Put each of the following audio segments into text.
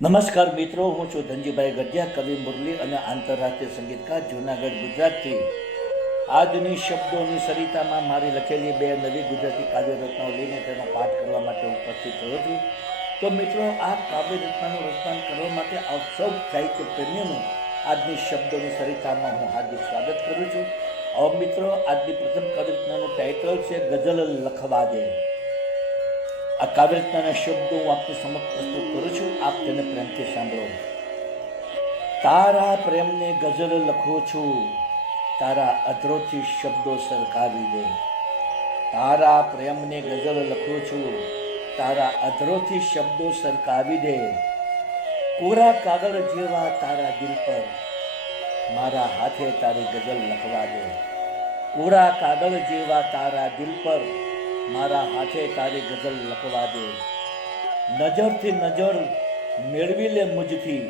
નમસ્કાર મિત્રો, હું છું ધનજીભાઈ ગઢિયા, કવિ મુરલી અને આંતરરાષ્ટ્રીય સંગીતકાર, જૂનાગઢ, ગુજરાતથી. આજની શબ્દોની સરિતામાં મારી લખેલી બે નવી ગુજરાતી કાવ્યરચનાઓ લઈને તેનો પાઠ કરવા માટે ઉપસ્થિત થયો છું. તો મિત્રો, આ કાવ્યરચનાનું રચના કરવા માટે આપ સૌ સાહિત્ય પ્રેમીઓનું આજની શબ્દોની સરિતામાં હું હાર્દિક સ્વાગત કરું છું. હવે મિત્રો, આજની પ્રથમ કાવ્યરચનાનું ટાઇટલ છે ગઝલ લખવા દે. આ કાવ્યરચનાના શબ્દો હું આપની સમક્ષ પ્રસ્તુત કરું છું, આપ તેને પ્રેમથી સાંભળો. તારા પ્રેમને ગઝલ લખું છું, તારા અધરોથી શબ્દો સરકાવી દે. તારા પ્રેમને ગઝલ લખું છું, તારા અધરોથી શબ્દો સરકાવી દે. કોરા કાગળ જેવા તારા દિલ પર મારા હાથે તારી ગઝલ લખવા દે. કોરા કાગળ જેવા તારા દિલ પર મારા હાથે તારી ગઝલ લખવા દે. નજરથી નજર મેળવી લે મુજથી,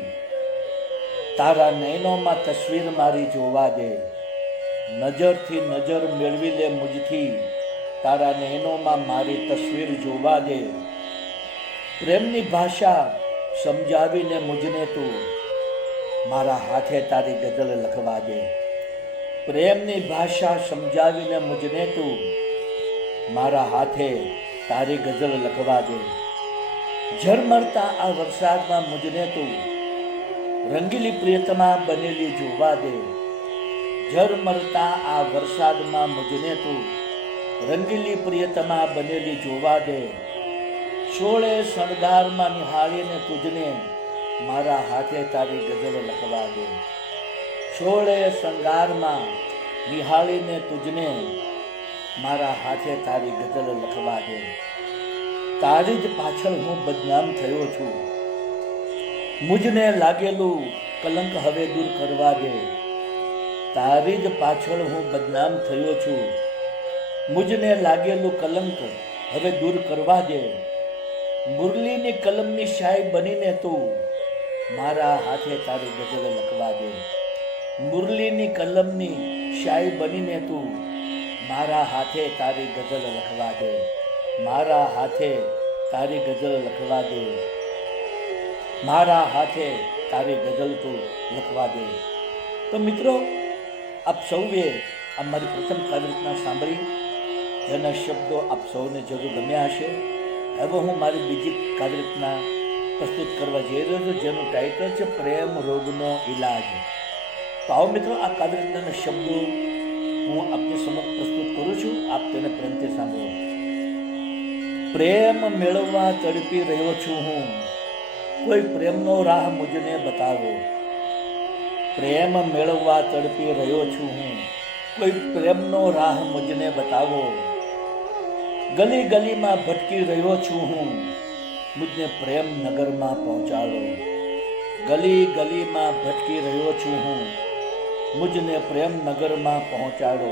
તારા નયનોમાં તસવીર મારી જોવા દે. નજરથી નજર મેળવી લે મુજથી, તારા નયનોમાં મારી તસવીર જોવા દે. પ્રેમની ભાષા સમજાવીને મુજને તું મારા હાથે તારી ગઝલ લખવા દે. પ્રેમની ભાષા સમજાવીને મુજને તું મારા હાથે તારી ગઝલ લખવા દે. ઝરમરતા આ વરસાદમાં મુજને તું રંગીલી પ્રિયતમા બનેલી જોવા દે. ઝરમરતા આ વરસાદમાં મુજને તું રંગીલી પ્રિયતમા બનેલી જોવા દે. સોળે શણગારમાં નિહાળીને તુજને મારા હાથે તારી ગઝલ લખવા દે. સોળે શણગારમાં નિહાળીને તુજને મારા હાથે તારી ગઝલ લખવા દે. તારી જ પાછળ હું બદનામ થયો છું, મુજને લાગેલું કલંક હવે દૂર કરવા દે. તારી જ પાછળ હું બદનામ થયો છું, મુજને લાગેલું કલંક હવે દૂર કરવા દે. મુરલીની કલમની શાય બનીને તું મારા હાથે તારી ગઝલ લખવા દે. મુરલીની કલમની શાય બનીને તું મારા હાથે તારી ગઝલ લખવા દે. મારા હાથે તારી ગઝલ લખવા દે. મારા હાથે તારી ગઝલ તું લખવા દે. તો મિત્રો, આપ સૌએ આ મારી પ્રથમ કાવ્યરચના સાંભળી, જેના શબ્દો આપ સૌને જરૂર ગમ્યા હશે. હવે હું મારી બીજી કાવ્યરચના પ્રસ્તુત કરવા જઈ રહ્યો છું, જેનું ટાઇટલ છે પ્રેમ રોગનો ઈલાજ. તો આવો મિત્રો, આ કાવ્યરચનાના શબ્દો હું આપની સમક્ષ પ્રસ્તુત કરું છું, આપ તેને પ્રેમથી સાંભળો. પ્રેમ મેળવવા તડપી રહ્યો છું હું, કોઈ પ્રેમનો રાહ મુજને બતાવો. પ્રેમ મેળવવા તડપી રહ્યો છું હું, કોઈ પ્રેમનો રાહ મુજને બતાવો. ગલી ગલીમાં ભટકી રહ્યો છું હું, મુજને પ્રેમ નગરમાં પહોંચાડો. ગલી ગલીમાં ભટકી રહ્યો છું હું, મુજને પ્રેમ નગરમાં પહોંચાડો.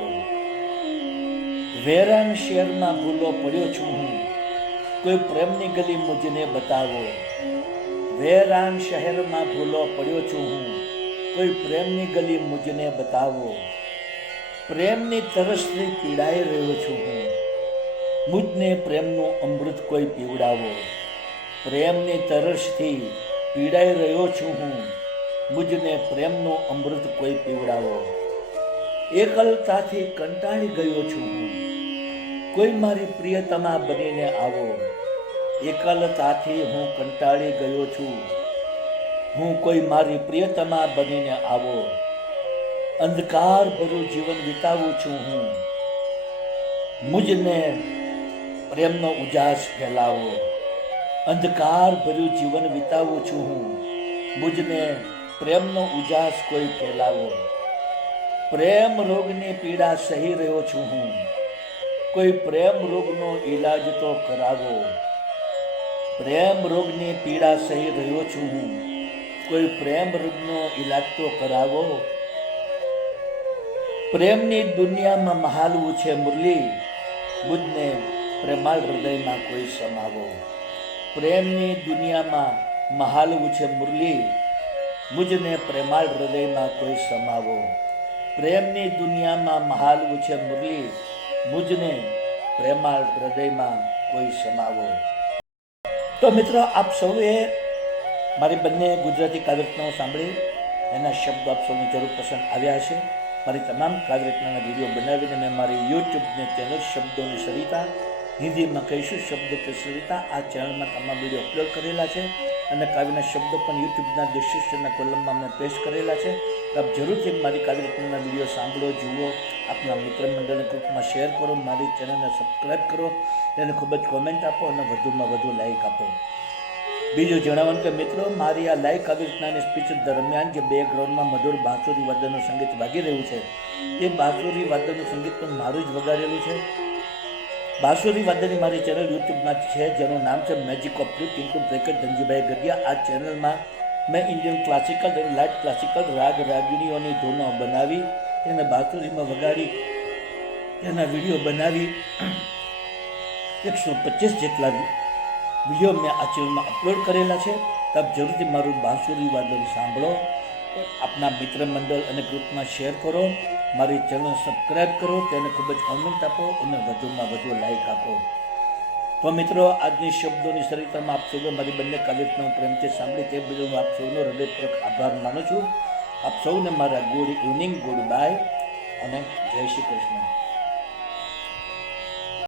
વેરાન શહેરમાં ભૂલો પડ્યો છું હું, કોઈ પ્રેમની ગલી મુજને બતાવો. વેરાન શહેરમાં ભૂલો પડ્યો છું હું, કોઈ પ્રેમની ગલી મુજને બતાવો. પ્રેમની તરસથી પીડાઈ રહ્યો છું હું, મુજને પ્રેમનું અમૃત કોઈ પીવડાવો. પ્રેમની તરસથી પીડાઈ રહ્યો છું હું, મુજને પ્રેમનું અમૃત કોઈ પીવડાવો. એકલતાથી કંટાળી ગયો છું હું, કોઈ મારી પ્રિયતમા બનીને આવો. એકલતાથી હું કંટાળી ગયો છું, હું કોઈ મારી પ્રિયતમા બનીને આવો. અંધકાર ભર્યું જીવન વિતાવું છું હું, મુજને પ્રેમનો ઉજાસ ફેલાવો. અંધકાર ભર્યું જીવન વિતાવું છું હું, મુજને પ્રેમનો ઉજાસ કોઈ ફેલાવો. પ્રેમ રોગની પીડા સહી રહ્યો છું હું, કોઈ પ્રેમ રોગનો ઈલાજ તો કરાવો. પ્રેમ રોગની પીડા સહી રહ્યો છું હું, કોઈ પ્રેમ રોગનો ઈલાજ તો કરાવો. પ્રેમની દુનિયામાં મહાલવું છે મુરલી, મુજને પ્રેમાળ હૃદયમાં કોઈ સમાવો. પ્રેમની દુનિયામાં મહાલવું છે મુરલી, મુજને પ્રેમાળ હૃદયમાં કોઈ સમાવો. પ્રેમની દુનિયામાં મહાલવું છે મુરલી, મુજને પ્રેમાળ હૃદયમાં કોઈ સમાવો. તો મિત્રો, આપ સૌએ મારી બંને ગુજરાતી કાવ્યરચનાઓ સાંભળી એના શબ્દો આપ સૌની જરૂર પસંદ આવ્યા હશે. મારી તમામ કાવ્યરચનાના વિડીયો બનાવીને મેં મારી યુટ્યુબની ચેનલ શબ્દોની સરિતા, હિન્દીમાં કહીશું શબ્દો કે સરિતા, આ ચેનલમાં તમામ વિડીયો અપલોડ કરેલા છે અને કાવ્યના શબ્દો પણ યુટ્યુબના ડિસ્ક્રિપ્શનના કોલમમાં મેં પેસ્ટ કરેલા છે. આપ જરૂરથી મારી કાવ્યરચનાના વિડીયો સાંભળો, જુઓ, આપના મિત્ર મંડળને ગ્રુપમાં શેર કરો, મારી ચેનલને સબસ્ક્રાઈબ કરો, તેને ખૂબ જ કોમેન્ટ આપો અને વધુમાં વધુ લાઈક આપો. બીજું જણાવવાનું કે મિત્રો, મારી આ લાઈવ કાવ્યરચનાની સ્પીચ દરમિયાન જે બેકગ્રાઉન્ડમાં મધુર બાંસુરી વાદનનું સંગીત વાગી રહ્યું છે, એ બાંસુરી વાદનનું સંગીત પણ મારું જ વગાડેલું છે. બાંસુરી વાદનની મારી ચેનલ યુટ્યુબમાં છે, જેનું નામ છે magic of flute into bracket Dhanjibhai Gadhiya. આ ચેનલમાં મેં ઇન્ડિયન ક્લાસિકલ અને લાઇટ ક્લાસિકલ રાગ રાગીણીઓની ધૂનો બનાવી, તેને બાંસુરીમાં વગાડી, તેના વિડીયો બનાવી 125 જેટલા વિડીયો મેં આ ચેનલમાં અપલોડ કરેલા છે. તો આપ જરૂરથી મારું બાંસુરી વાદન સાંભળો, આપના મિત્ર મંડળ અને ગ્રુપમાં શેર કરો, મારી ચેનલ સબસ્ક્રાઈબ કરો, તેને ખૂબ જ કોમેન્ટ આપો અને વધુમાં વધુ લાઈક આપો. તો મિત્રો, આજની શબ્દોની સરિતામાં આપ સૌને મારી બંને કાવ્યરચનાઓ પ્રેમથી સાંભળી તે બદલ હું આપ સૌનો હૃદયપૂર્વક આભાર માનું છું. આપ સૌને મારા ગુડ ઇવનિંગ, ગુડ બાય અને જય શ્રી કૃષ્ણ.